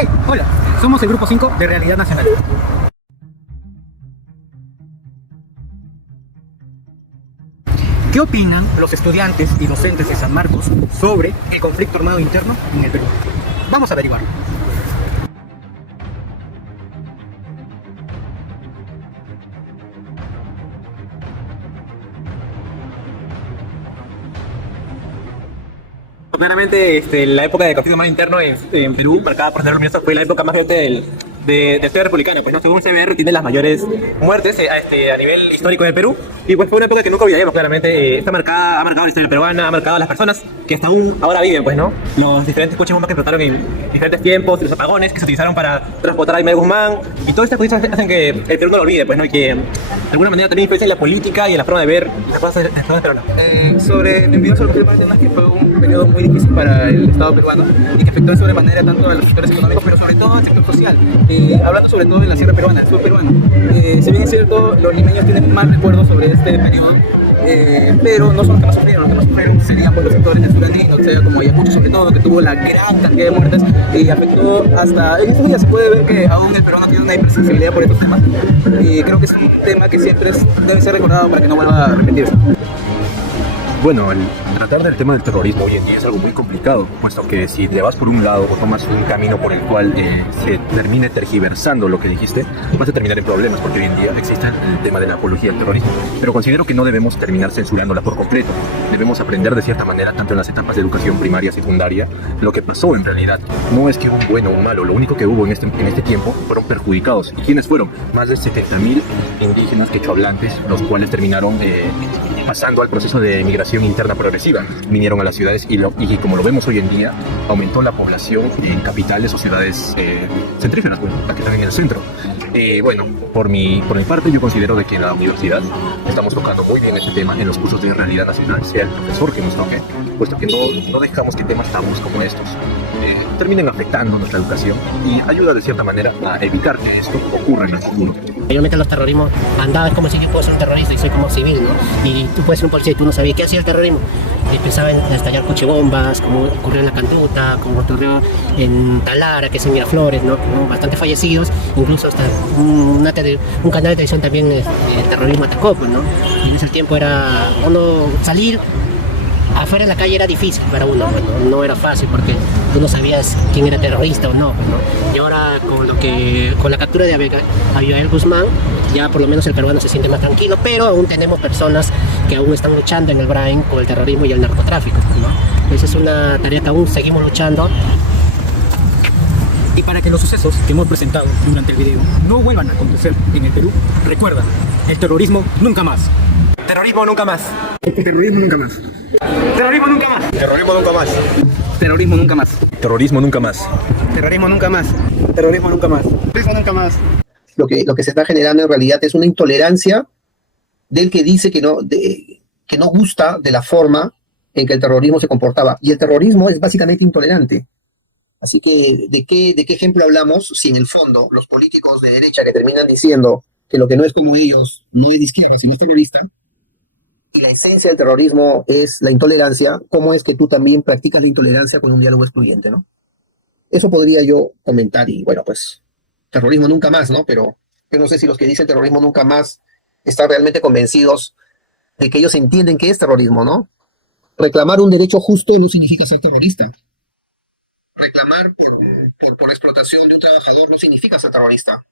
Hey, hola, somos el Grupo 5 de Realidad Nacional. ¿Qué opinan los estudiantes y docentes de San Marcos sobre el conflicto armado interno en el Perú? Vamos a averiguarlo. Claramente, la época de conflicto más interno en Perú, marcada por Cerro Miesto, fue la época más fuerte de historia republicana. Pues, ¿no? Según CBR, tiene las mayores muertes a nivel histórico del Perú. Y pues fue una época que nunca olvidaremos, claramente. Ha marcado la historia peruana, ha marcado a las personas que hasta aún ahora viven, pues, ¿no? Los diferentes coches bombas que explotaron en diferentes tiempos, los apagones que se utilizaron para transportar a Jaime Guzmán. Y todas estas cosas hacen que el Perú no lo olvide, pues, ¿no? Y que de alguna manera también influencia en la política y en la forma de ver las cosas peruanas. Sobre el envío sobre el tema que fue un periodo muy difícil para el Estado peruano y que afectó de sobremanera tanto a los sectores económicos, pero sobre todo al sector social. Hablando sobre todo de la sierra peruana, el sur peruano. Si bien es cierto, los limeños tienen mal recuerdo sobre este periodo, pero no son los que más sufrieron serían por los sectores de surandinos, o sea, como Ayacucho sobre todo, que tuvo la gran cantidad de muertes y afectó hasta, en estos días se puede ver que aún el peruano tiene una hipersensibilidad por estos temas, y creo que es un tema que siempre debe ser recordado para que no vuelva a repetirse. Bueno, el tratar del tema del terrorismo hoy en día es algo muy complicado, puesto que si te vas por un lado o tomas un camino por el cual se termine tergiversando lo que dijiste, vas a terminar en problemas, porque hoy en día existe el tema de la apología del terrorismo. Pero considero que no debemos terminar censurándola por completo. Debemos aprender de cierta manera, tanto en las etapas de educación primaria, secundaria, lo que pasó en realidad. No es que hubo un bueno o un malo, lo único que hubo en este tiempo fueron perjudicados. ¿Y quiénes fueron? Más de 70.000 indígenas quechohablantes, los cuales terminaron pasando al proceso de migración interna progresiva. Vinieron a las ciudades y como lo vemos hoy en día, aumentó la población en capitales o ciudades centrífugas, pues, las que están en el centro. Bueno, por mi parte, yo considero de que en la universidad estamos tocando muy bien este tema en los cursos de realidad nacional, sea el profesor que nos toque, puesto que no dejamos que temas tabús como estos terminen afectando nuestra educación y ayuda de cierta manera a evitar que esto ocurra en el futuro. Mayormente los terrorismos andaban como si yo puedo ser un terrorista y soy como civil, ¿no? Y tú puedes ser un policía y tú no sabías qué hacía el terrorismo. Empezaban a estallar cochebombas, como ocurrió en La Cantuta, como ocurrió en Talara, que es en Miraflores, ¿no? Bastante fallecidos, incluso hasta un canal de televisión también el terrorismo atacó, pues, ¿no? Y en ese tiempo era uno salir afuera en la calle era difícil para uno, pues, no era fácil porque tú no sabías quién era terrorista o no, pues, ¿no? Y ahora con la captura de Abigail Guzmán, ya por lo menos el peruano se siente más tranquilo, pero aún tenemos personas que aún están luchando en el Brain con el terrorismo y el narcotráfico, ¿no? Esa es una tarea que aún seguimos luchando. Y para que los sucesos que hemos presentado durante el video no vuelvan a acontecer en el Perú, recuerda, el terrorismo nunca más. Terrorismo nunca más. Terrorismo nunca más. Terrorismo nunca más. Terrorismo nunca más. Terrorismo nunca más. Terrorismo nunca más. Terrorismo nunca más. Terrorismo nunca más. Terrorismo nunca más. Lo que se está generando en realidad es una intolerancia del que dice que no gusta de la forma en que el terrorismo se comportaba. Y el terrorismo es básicamente intolerante. Así que, ¿de qué ejemplo hablamos si en el fondo los políticos de derecha que terminan diciendo que lo que no es como ellos no es de izquierda, sino es terrorista, y la esencia del terrorismo es la intolerancia, ¿cómo es que tú también practicas la intolerancia con un diálogo excluyente, ¿no? Eso podría yo comentar y, bueno, pues, terrorismo nunca más, ¿no? Pero yo no sé si los que dicen terrorismo nunca más están realmente convencidos de que ellos entienden qué es terrorismo, ¿no? Reclamar un derecho justo no significa ser terrorista. Reclamar por explotación de un trabajador no significa ser terrorista.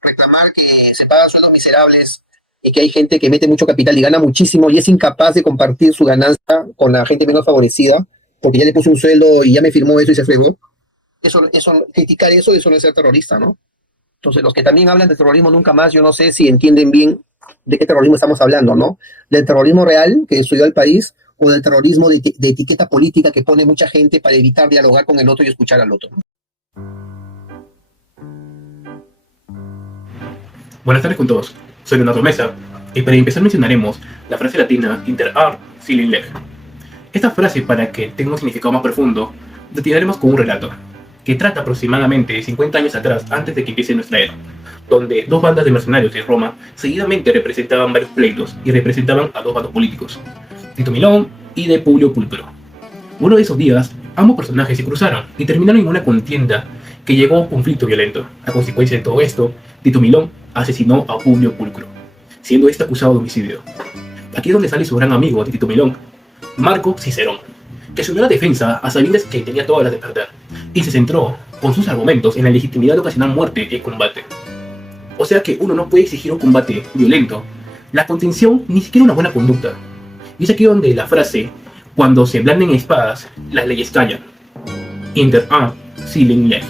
Reclamar que se pagan sueldos miserables y que hay gente que mete mucho capital y gana muchísimo y es incapaz de compartir su ganancia con la gente menos favorecida porque ya le puso un sueldo y ya me firmó eso y se fregó. Criticar eso no es ser terrorista, ¿no? Entonces, los que también hablan de terrorismo nunca más, yo no sé si entienden bien de qué terrorismo estamos hablando, ¿no? Del terrorismo real que destruyó al país o del terrorismo de etiqueta política que pone mucha gente para evitar dialogar con el otro y escuchar al otro, ¿no? Buenas tardes con todos, soy Leonardo Mesa y para empezar mencionaremos la frase latina inter art silent leg. Esta frase, para que tenga un significado más profundo, la tiraremos con un relato que trata aproximadamente 50 años atrás, antes de que empiece nuestra era, donde dos bandas de mercenarios de Roma seguidamente representaban varios pleitos y representaban a dos bandos políticos, Tito Milón y de Publio Pulcro. Uno de esos días, ambos personajes se cruzaron y terminaron en una contienda que llegó a un conflicto violento. A consecuencia de todo esto, Tito Milón asesinó a Publio Pulcro, siendo este acusado de homicidio. Aquí es donde sale su gran amigo de Tito Milón, Marco Cicerón, que asumió la defensa a sabiendas que tenía todas las de perder, y se centró con sus argumentos en la legitimidad de ocasionar muerte en combate. O sea que uno no puede exigir un combate violento, la contención, ni siquiera una buena conducta. Y es aquí donde la frase, cuando se blanden espadas, las leyes callan. Inter silent leg.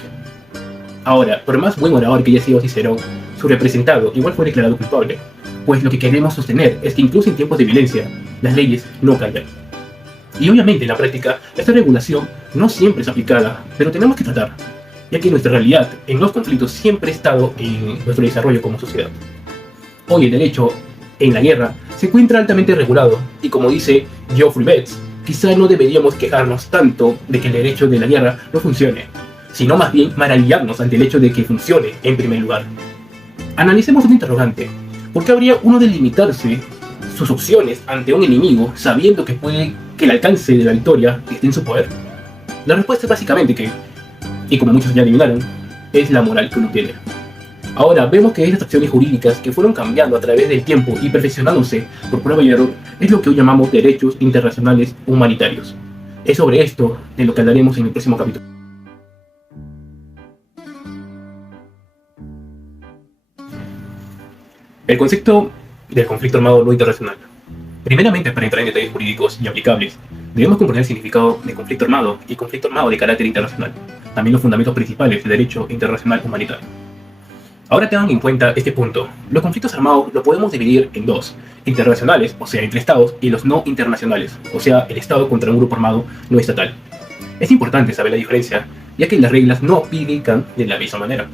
Ahora, por más buen orador que haya sido Cicerón, su representado igual fue declarado culpable, pues lo que queremos sostener es que incluso en tiempos de violencia, las leyes no callan. Y obviamente en la práctica, esta regulación no siempre es aplicada, pero tenemos que tratar, ya que nuestra realidad en los conflictos siempre ha estado en nuestro desarrollo como sociedad. Hoy el derecho en la guerra se encuentra altamente regulado, y como dice Geoffrey Betts, quizá no deberíamos quejarnos tanto de que el derecho de la guerra no funcione, sino más bien maravillarnos ante el hecho de que funcione en primer lugar. Analicemos un interrogante. ¿Por qué habría uno de limitarse sus opciones ante un enemigo sabiendo que puede que el alcance de la victoria esté en su poder? La respuesta es básicamente que, y como muchos ya adivinaron, es la moral que uno tiene. Ahora vemos que estas acciones jurídicas que fueron cambiando a través del tiempo y perfeccionándose por prueba y error es lo que hoy llamamos derechos internacionales humanitarios. Es sobre esto de lo que hablaremos en el próximo capítulo. El concepto del conflicto armado no internacional. Primeramente, para entrar en detalles jurídicos y aplicables, debemos comprender el significado de conflicto armado y conflicto armado de carácter internacional, también los fundamentos principales del derecho internacional humanitario. Ahora tengan en cuenta este punto. Los conflictos armados los podemos dividir en dos: internacionales, o sea, entre estados, y los no internacionales, o sea, el estado contra un grupo armado no estatal. Es importante saber la diferencia, ya que las reglas no aplican de la misma manera.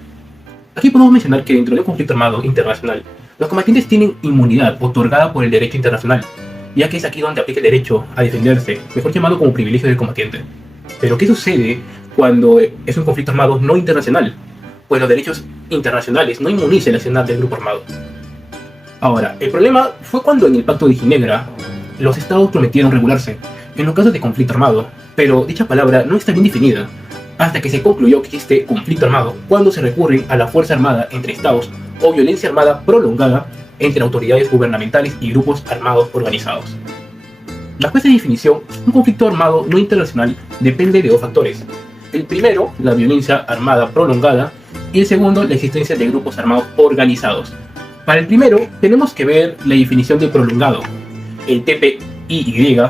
Aquí podemos mencionar que dentro de un conflicto armado internacional, los combatientes tienen inmunidad otorgada por el derecho internacional, ya que es aquí donde aplica el derecho a defenderse, mejor llamado como privilegio del combatiente. Pero ¿qué sucede cuando es un conflicto armado no internacional? Pues los derechos internacionales no inmunizan el accionar del grupo armado. Ahora, el problema fue cuando en el Pacto de Ginebra los estados prometieron regularse en los casos de conflicto armado, pero dicha palabra no está bien definida, hasta que se concluyó que existe conflicto armado cuando se recurre a la fuerza armada entre estados o violencia armada prolongada entre autoridades gubernamentales y grupos armados organizados. Bajo esta definición, un conflicto armado no internacional depende de dos factores. El primero, la violencia armada prolongada, y el segundo, la existencia de grupos armados organizados. Para el primero, tenemos que ver la definición de prolongado. El TPIY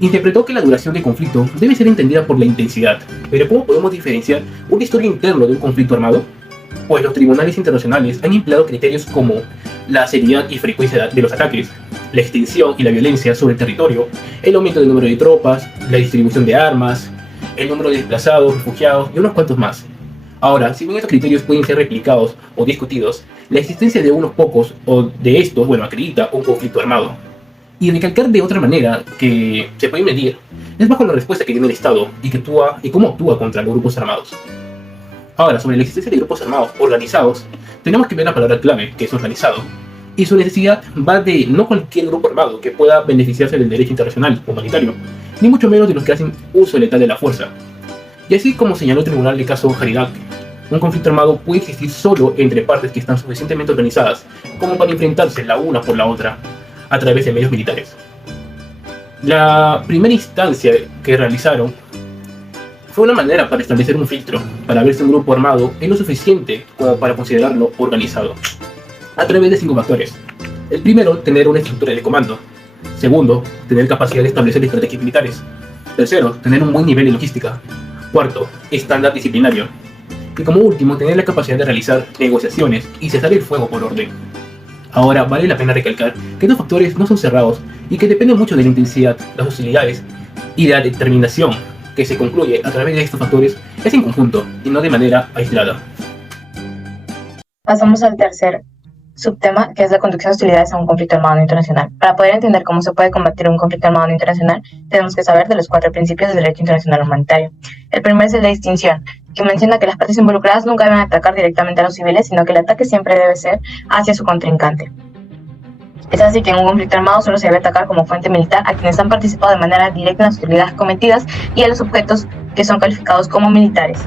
interpretó que la duración del conflicto debe ser entendida por la intensidad. Pero ¿cómo podemos diferenciar una historia interna de un conflicto armado? Pues los tribunales internacionales han empleado criterios como la seriedad y frecuencia de los ataques, la extensión y la violencia sobre el territorio, el aumento del número de tropas, la distribución de armas, el número de desplazados, refugiados y unos cuantos más. Ahora, si bien estos criterios pueden ser replicados o discutidos, la existencia de unos pocos o de estos, acredita un conflicto armado. Y recalcar de otra manera que se puede medir es bajo la respuesta que tiene el Estado y cómo actúa contra los grupos armados. Ahora, sobre la existencia de grupos armados organizados, tenemos que ver la palabra clave, que es organizado. Y su necesidad va de no cualquier grupo armado que pueda beneficiarse del derecho internacional humanitario, ni mucho menos de los que hacen uso letal de la fuerza. Y así como señaló el tribunal de caso Haridach, un conflicto armado puede existir solo entre partes que están suficientemente organizadas como para enfrentarse la una por la otra a través de medios militares. La primera instancia que realizaron fue una manera para establecer un filtro para ver si un grupo armado es lo suficiente como para considerarlo organizado, a través de 5 factores. El primero, tener una estructura de comando. Segundo, tener capacidad de establecer estrategias militares. Tercero, tener un buen nivel de logística. Cuarto, estándar disciplinario. Y como último, tener la capacidad de realizar negociaciones y cesar el fuego por orden. Ahora, vale la pena recalcar que estos factores no son cerrados y que dependen mucho de la intensidad, las hostilidades y de la determinación que se concluye a través de estos factores es en conjunto y no de manera aislada. Pasamos al tercer subtema, que es la conducción de hostilidades a un conflicto armado no internacional. Para poder entender cómo se puede combatir un conflicto armado no internacional, tenemos que saber de los 4 principios del derecho internacional humanitario. El primero es el de distinción, que menciona que las partes involucradas nunca deben atacar directamente a los civiles, sino que el ataque siempre debe ser hacia su contrincante. Es así que en un conflicto armado solo se debe atacar como fuente militar a quienes han participado de manera directa en las hostilidades cometidas y a los objetos que son calificados como militares.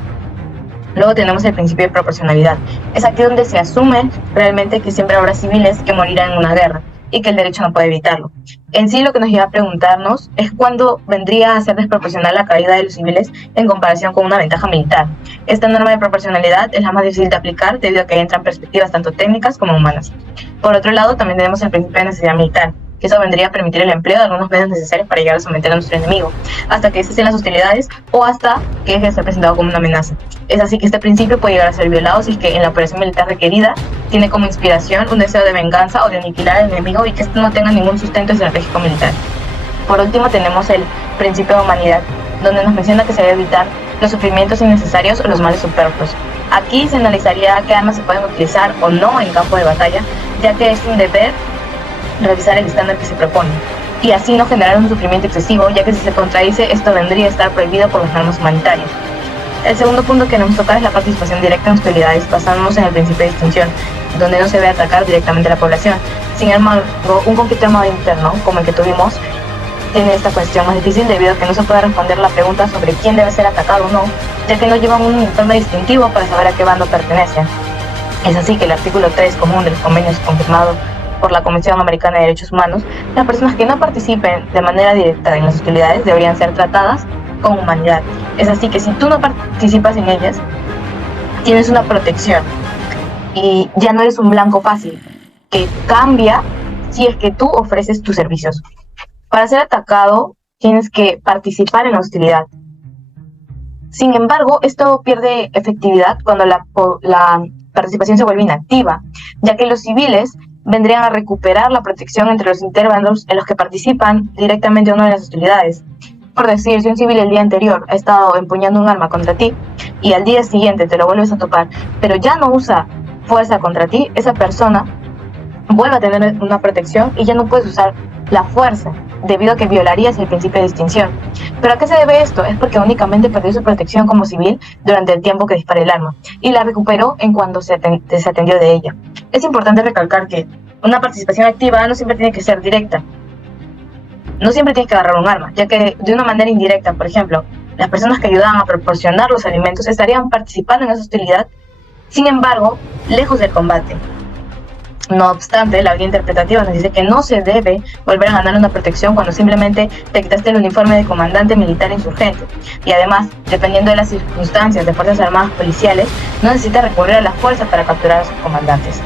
Luego tenemos el principio de proporcionalidad. Es aquí donde se asume realmente que siempre habrá civiles que morirán en una guerra y que el derecho no puede evitarlo. En sí, lo que nos lleva a preguntarnos es cuándo vendría a ser desproporcional la caída de los civiles en comparación con una ventaja militar. Esta norma de proporcionalidad es la más difícil de aplicar debido a que entran perspectivas tanto técnicas como humanas. Por otro lado, también tenemos el principio de necesidad militar, que eso vendría a permitir el empleo de algunos medios necesarios para llegar a someter a nuestro enemigo, hasta que cesen las hostilidades o hasta que deje de ser presentado como una amenaza. Es así que este principio puede llegar a ser violado si es que en la operación militar requerida tiene como inspiración un deseo de venganza o de aniquilar al enemigo y que esto no tenga ningún sustento estratégico militar. Por último tenemos el principio de humanidad, donde nos menciona que se debe evitar los sufrimientos innecesarios o los males superfluos. Aquí se analizaría qué armas se pueden utilizar o no en campo de batalla, ya que es un deber revisar el estándar que se propone, y así no generar un sufrimiento excesivo, ya que si se contradice, esto vendría a estar prohibido por las normas humanitarias. El segundo punto que queremos tocar es la participación directa en hostilidades, basándonos en el principio de distinción, donde no se debe atacar directamente a la población. Sin embargo, un conflicto armado interno, como el que tuvimos, tiene esta cuestión más difícil debido a que no se puede responder la pregunta sobre quién debe ser atacado o no, ya que no llevan un informe distintivo para saber a qué bando pertenecen. Es así que el artículo 3 común de los convenios confirmado por la Comisión Americana de Derechos Humanos, las personas que no participen de manera directa en las hostilidades deberían ser tratadas con humanidad. Es así que si tú no participas en ellas, tienes una protección y ya no eres un blanco fácil, que cambia si es que tú ofreces tus servicios. Para ser atacado, tienes que participar en la hostilidad. Sin embargo, esto pierde efectividad cuando la participación se vuelve inactiva, ya que los civiles vendrían a recuperar la protección entre los interbandos en los que participan directamente o no en las hostilidades. Por decir, si un civil el día anterior ha estado empuñando un arma contra ti y al día siguiente te lo vuelves a topar, pero ya no usa fuerza contra ti, esa persona vuelve a tener una protección y ya no puedes usar la fuerza, debido a que violarías el principio de distinción. ¿Pero a qué se debe esto? Es porque únicamente perdió su protección como civil durante el tiempo que dispara el arma y la recuperó en cuanto se atendió de ella. Es importante recalcar que una participación activa no siempre tiene que ser directa. No siempre tienes que agarrar un arma, ya que de una manera indirecta, por ejemplo, las personas que ayudaban a proporcionar los alimentos estarían participando en esa hostilidad, sin embargo, lejos del combate. No obstante, la vía interpretativa nos dice que no se debe volver a ganar una protección cuando simplemente te quitaste el uniforme de comandante militar insurgente. Y además, dependiendo de las circunstancias de fuerzas armadas policiales, no necesitas recurrir a la fuerza para capturar a sus comandantes.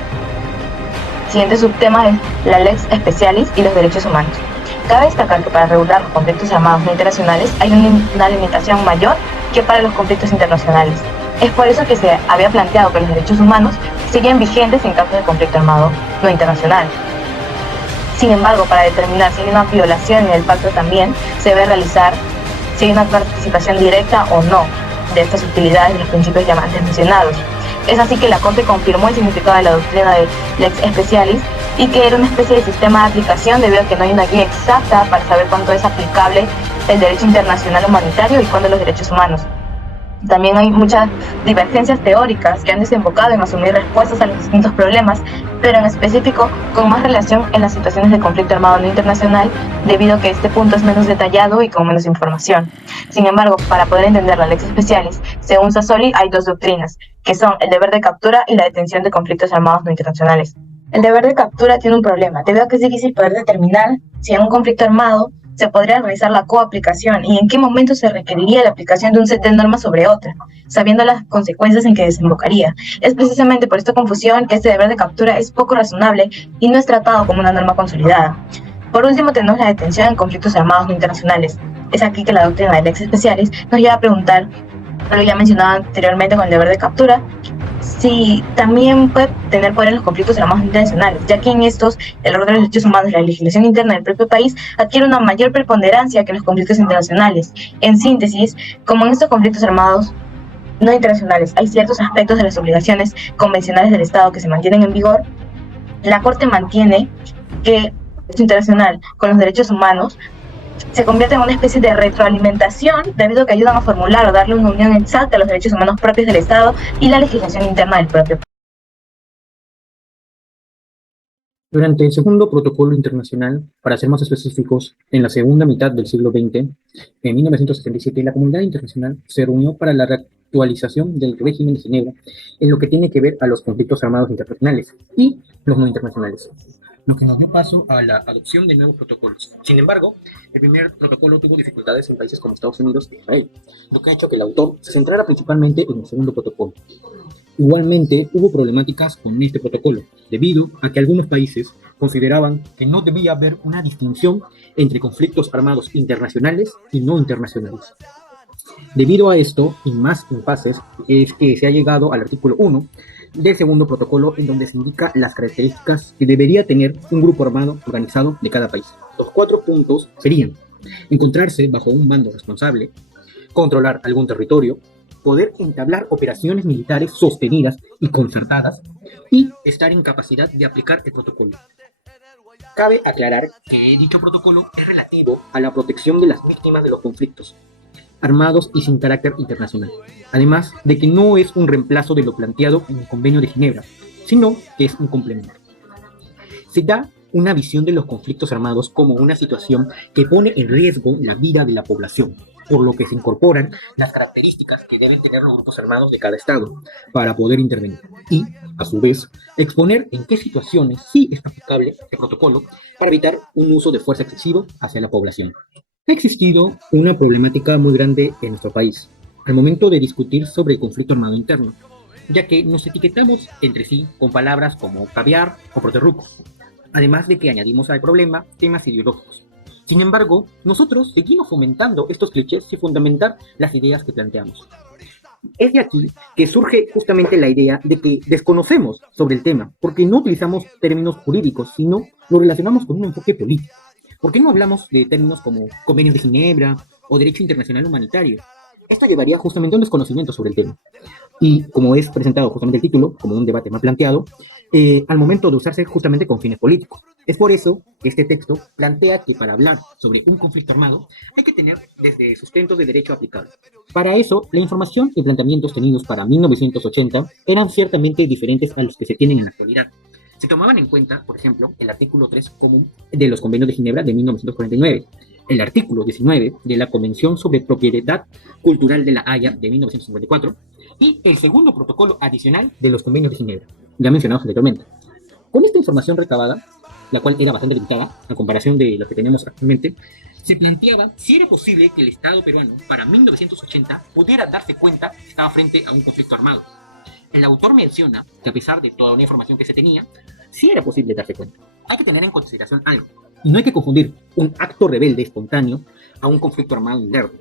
Siguiente subtema es la lex specialis y los derechos humanos. Cabe destacar que para regular los conflictos armados no internacionales hay una limitación mayor que para los conflictos internacionales. Es por eso que se había planteado que los derechos humanos siguen vigentes en caso de conflicto armado no internacional. Sin embargo, para determinar si hay una violación en el pacto también se debe realizar si hay una participación directa o no de estas utilidades de los principios ya antes mencionados. Es así que la Corte confirmó el significado de la doctrina de lex specialis y que era una especie de sistema de aplicación debido a que no hay una guía exacta para saber cuándo es aplicable el derecho internacional humanitario y cuándo los derechos humanos. También hay muchas divergencias teóricas que han desembocado en asumir respuestas a los distintos problemas, pero en específico con más relación en las situaciones de conflicto armado no internacional, debido a que este punto es menos detallado y con menos información. Sin embargo, para poder entender la lex specialis, según Sassoli, hay dos doctrinas, que son el deber de captura y la detención de conflictos armados no internacionales. El deber de captura tiene un problema, debido a que es difícil poder determinar si en un conflicto armado se podría realizar la coaplicación y en qué momento se requeriría la aplicación de un set de normas sobre otra, sabiendo las consecuencias en que desembocaría. Es precisamente por esta confusión que este deber de captura es poco razonable y no es tratado como una norma consolidada. Por último, tenemos la detención en conflictos armados no internacionales. Es aquí que la doctrina de lex specialis nos lleva a preguntar, lo ya mencionado anteriormente con el deber de captura, si también puede tener poder en los conflictos armados internacionales, ya que en estos el orden de los derechos humanos y la legislación interna del propio país adquiere una mayor preponderancia que en los conflictos internacionales. En síntesis, como en estos conflictos armados no internacionales hay ciertos aspectos de las obligaciones convencionales del Estado que se mantienen en vigor, la Corte mantiene que el derecho internacional con los derechos humanos se convierte en una especie de retroalimentación debido a que ayudan a formular o darle una unión exacta a los derechos humanos propios del Estado y la legislación interna del propio país. Durante el segundo protocolo internacional, para ser más específicos, en la segunda mitad del siglo XX, en 1977, la comunidad internacional se reunió para la actualización del régimen de Ginebra en lo que tiene que ver a los conflictos armados internacionales y los no internacionales, lo que nos dio paso a la adopción de nuevos protocolos. Sin embargo, el primer protocolo tuvo dificultades en países como Estados Unidos e Israel, lo que ha hecho que el autor se centrara principalmente en el segundo protocolo. Igualmente, hubo problemáticas con este protocolo, debido a que algunos países consideraban que no debía haber una distinción entre conflictos armados internacionales y no internacionales. Debido a esto, y más impases, es que se ha llegado al artículo 1 del segundo protocolo, en donde se indica las características que debería tener un grupo armado organizado de cada país. Los 4 puntos serían: encontrarse bajo un mando responsable, controlar algún territorio, poder entablar operaciones militares sostenidas y concertadas, y estar en capacidad de aplicar el protocolo. Cabe aclarar que dicho protocolo es relativo a la protección de las víctimas de los conflictos armados y sin carácter internacional, además de que no es un reemplazo de lo planteado en el Convenio de Ginebra, sino que es un complemento. Se da una visión de los conflictos armados como una situación que pone en riesgo la vida de la población, por lo que se incorporan las características que deben tener los grupos armados de cada estado para poder intervenir y, a su vez, exponer en qué situaciones sí es aplicable el protocolo para evitar un uso de fuerza excesivo hacia la población. Ha existido una problemática muy grande en nuestro país al momento de discutir sobre el conflicto armado interno, ya que nos etiquetamos entre sí con palabras como caviar o proterruco, además de que añadimos al problema temas ideológicos. Sin embargo, nosotros seguimos fomentando estos clichés sin fundamentar las ideas que planteamos. Es de aquí que surge justamente la idea de que desconocemos sobre el tema, porque no utilizamos términos jurídicos, sino lo relacionamos con un enfoque político. ¿Por qué no hablamos de términos como convenios de Ginebra o derecho internacional humanitario? Esto llevaría justamente a un desconocimiento sobre el tema. Y como es presentado justamente el título, como un debate mal planteado, al momento de usarse justamente con fines políticos. Es por eso que este texto plantea que para hablar sobre un conflicto armado hay que tener desde sustentos de derecho aplicable. Para eso, la información y planteamientos tenidos para 1980 eran ciertamente diferentes a los que se tienen en la actualidad. Se tomaban en cuenta, por ejemplo, el artículo 3 común de los Convenios de Ginebra de 1949, el artículo 19 de la Convención sobre Propiedad Cultural de la Haya de 1954 y el segundo protocolo adicional de los Convenios de Ginebra, ya mencionados anteriormente. Con esta información recabada, la cual era bastante limitada a comparación de lo que tenemos actualmente, se planteaba si era posible que el Estado peruano para 1980 pudiera darse cuenta que estaba frente a un conflicto armado. El autor menciona que a pesar de toda la información que se tenía, sí era posible darse cuenta. Hay que tener en consideración algo, y no hay que confundir un acto rebelde espontáneo a un conflicto armado interno,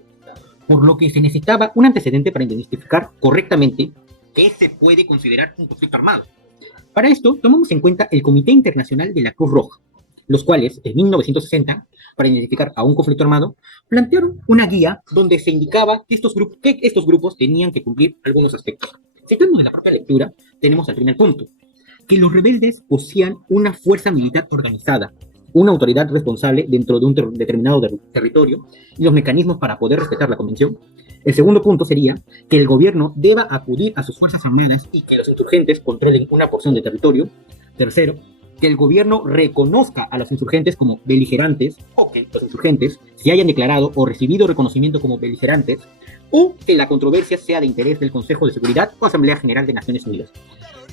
por lo que se necesitaba un antecedente para identificar correctamente qué se puede considerar un conflicto armado. Para esto, tomamos en cuenta el Comité Internacional de la Cruz Roja, los cuales, en 1960, para identificar a un conflicto armado, plantearon una guía donde se indicaba que estos grupos tenían que cumplir algunos aspectos. Citando de la propia lectura, tenemos el primer punto, que los rebeldes poseían una fuerza militar organizada, una autoridad responsable dentro de un determinado territorio y los mecanismos para poder respetar la convención. El segundo punto sería que el gobierno deba acudir a sus fuerzas armadas y que los insurgentes controlen una porción de territorio. Tercero, que el gobierno reconozca a los insurgentes como beligerantes o que los insurgentes se hayan declarado o recibido reconocimiento como beligerantes o que la controversia sea de interés del Consejo de Seguridad o Asamblea General de Naciones Unidas.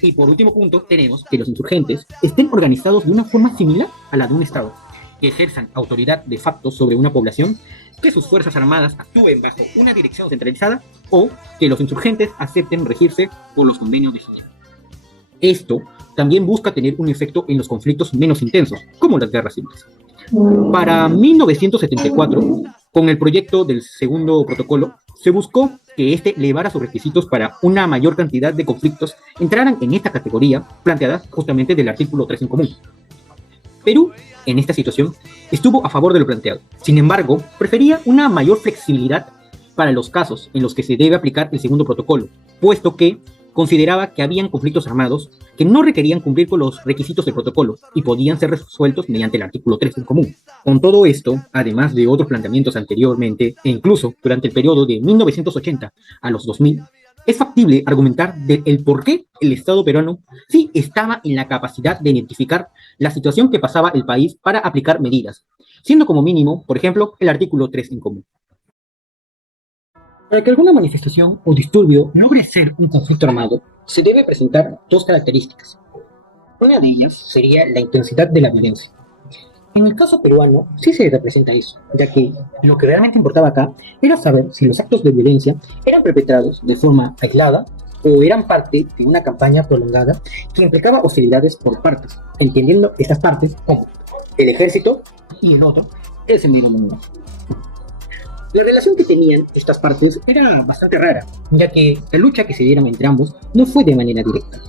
Y por último punto, tenemos que los insurgentes estén organizados de una forma similar a la de un Estado, que ejerzan autoridad de facto sobre una población, que sus fuerzas armadas actúen bajo una dirección centralizada o que los insurgentes acepten regirse por los convenios de Ginebra. Esto también busca tener un efecto en los conflictos menos intensos, como las guerras civiles. Para 1974, con el proyecto del segundo protocolo, se buscó que este elevara sus requisitos para una mayor cantidad de conflictos entraran en esta categoría planteada justamente del artículo 3 en común. Perú, en esta situación, estuvo a favor de lo planteado. Sin embargo, prefería una mayor flexibilidad para los casos en los que se debe aplicar el segundo protocolo, puesto que consideraba que habían conflictos armados que no requerían cumplir con los requisitos del protocolo y podían ser resueltos mediante el artículo 3 en común. Con todo esto, además de otros planteamientos anteriormente, e incluso durante el periodo de 1980 a los 2000, es factible argumentar el por qué el Estado peruano sí estaba en la capacidad de identificar la situación que pasaba el país para aplicar medidas, siendo como mínimo, por ejemplo, el artículo 3 en común. Para que alguna manifestación o disturbio logre ser un conflicto armado, se debe presentar dos características. Una de ellas sería la intensidad de la violencia. En el caso peruano sí se representa eso, ya que lo que realmente importaba acá era saber si los actos de violencia eran perpetrados de forma aislada o eran parte de una campaña prolongada que implicaba hostilidades por partes, entendiendo estas partes como el ejército y el otro, el Sendero Luminoso. La relación que tenían estas partes era bastante rara, ya que la lucha que se dieron entre ambos no fue de manera directa.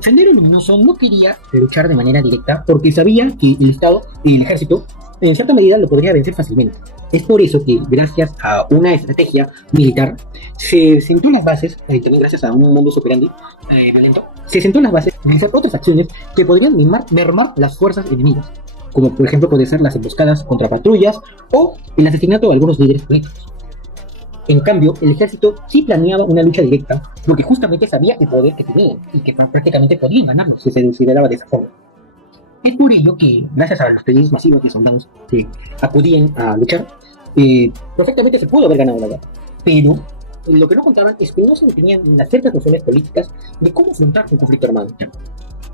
Sendero Luminoso no quería luchar de manera directa porque sabía que el Estado y el ejército en cierta medida lo podría vencer fácilmente. Es por eso que gracias a una estrategia militar se sentó las bases, también gracias a un modus operandi violento, se sentó las bases de hacer otras acciones que podrían mermar las fuerzas enemigas, como por ejemplo puede ser las emboscadas contra patrullas o el asesinato de algunos líderes políticos. En cambio, el ejército sí planeaba una lucha directa porque justamente sabía el poder que tenían y que prácticamente podían ganarlo si se consideraba de esa forma. Es por ello que, gracias a los pedidos masivos de soldados que acudían a luchar, perfectamente se pudo haber ganado la guerra. Pero lo que no contaban es que no se tenían las ciertas nociones políticas de cómo afrontar un conflicto armado.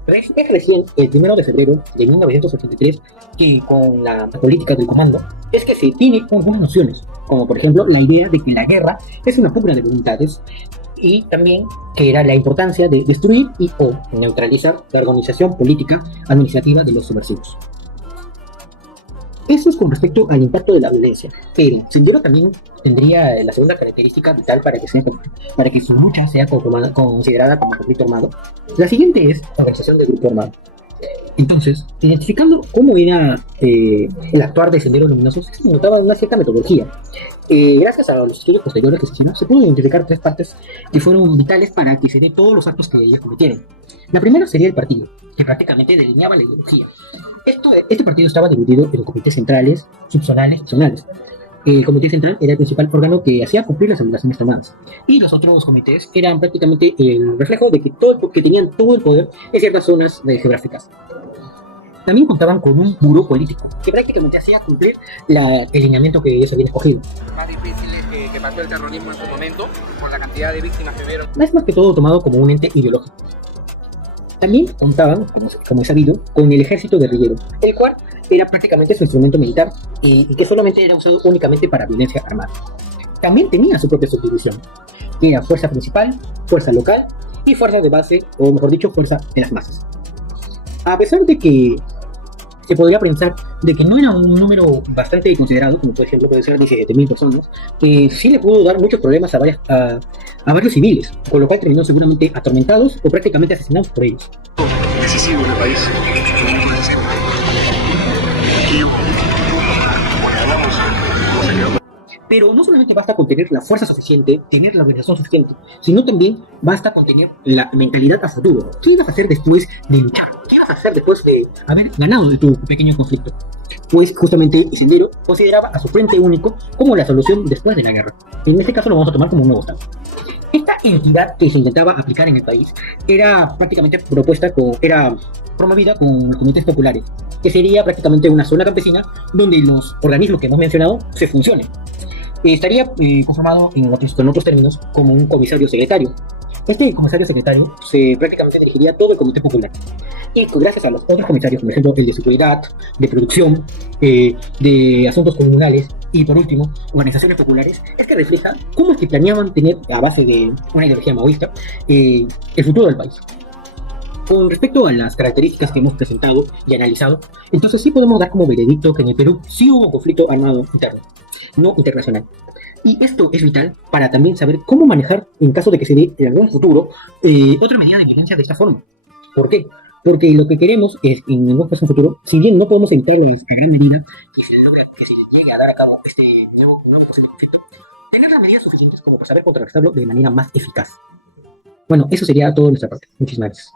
Es recién, el 1 de febrero de 1983, que con la política del comando, es que se tiene algunas nociones, como por ejemplo la idea de que la guerra es una pugna de voluntades y también que era la importancia de destruir y o neutralizar la organización política administrativa de los subversivos. Eso es con respecto al impacto de la violencia, pero Sendero también tendría la segunda característica vital para que su lucha sea considerada como conflicto armado. La siguiente es organización del grupo armado. Entonces, identificando cómo era el actuar de Sendero Luminoso, se notaba una cierta metodología. Gracias a los estudios posteriores que se hicieron, se pudo identificar tres partes que fueron vitales para que se dé todos los actos que ellos cometieron. La primera sería el partido, que prácticamente delineaba la ideología. Este partido estaba dividido en comités centrales, subzonales y zonales. El comité central era el principal órgano que hacía cumplir las obligaciones tomadas. Y los otros comités eran prácticamente el reflejo de que tenían todo el poder en ciertas zonas geográficas. También contaban con un buró político, que prácticamente hacía cumplir el lineamiento que ellos habían escogido. Más difíciles que pasó el terrorismo en su momento, por la cantidad de víctimas que vieron. Es más que todo tomado como un ente ideológico. También contaban, como es sabido, con el ejército guerrillero, el cual era prácticamente su instrumento militar y que solamente era usado únicamente para violencia armada. También tenía su propia subdivisión, que era fuerza principal, fuerza local y fuerza de base, o mejor dicho, fuerza de las masas. A pesar de que se podría pensar de que no era un número bastante considerado, como por ejemplo puede ser 17.000 personas, que sí le pudo dar muchos problemas a varios civiles, con lo cual terminó seguramente atormentados o prácticamente asesinados por ellos. Decisivo en el país, como puede ser. Pero no solamente basta con tener la fuerza suficiente, tener la organización suficiente, sino también basta con tener la mentalidad a futuro. ¿Qué ibas a hacer después de luchar? ¿Qué ibas a hacer después de haber ganado de tu pequeño conflicto? Pues justamente Sendero consideraba a su frente único como la solución después de la guerra. En este caso lo vamos a tomar como un nuevo Estado. Esta entidad que se intentaba aplicar en el país era prácticamente era promovida con los comités populares, que sería prácticamente una zona campesina donde los organismos que hemos mencionado se funcionen. Estaría conformado con otros términos como un comisario secretario. Este comisario secretario prácticamente dirigiría todo el comité popular. Y gracias a los otros comisarios, por ejemplo, el de seguridad, de producción, de asuntos comunales y por último, organizaciones populares, es que refleja cómo es que planeaban tener, a base de una ideología maoísta, el futuro del país. Con respecto a las características que hemos presentado y analizado, entonces sí podemos dar como veredicto que en el Perú sí hubo conflicto armado interno, no internacional. Y esto es vital para también saber cómo manejar, en caso de que se dé en algún futuro, otra medida de violencia de esta forma. ¿Por qué? Porque lo que queremos es, en algún caso futuro, si bien no podemos evitarlo a gran medida, que se llegue a dar a cabo este nuevo posible conflicto, tener las medidas suficientes como para saber contrarrestarlo de manera más eficaz. Bueno, eso sería todo de nuestra parte. Muchísimas gracias.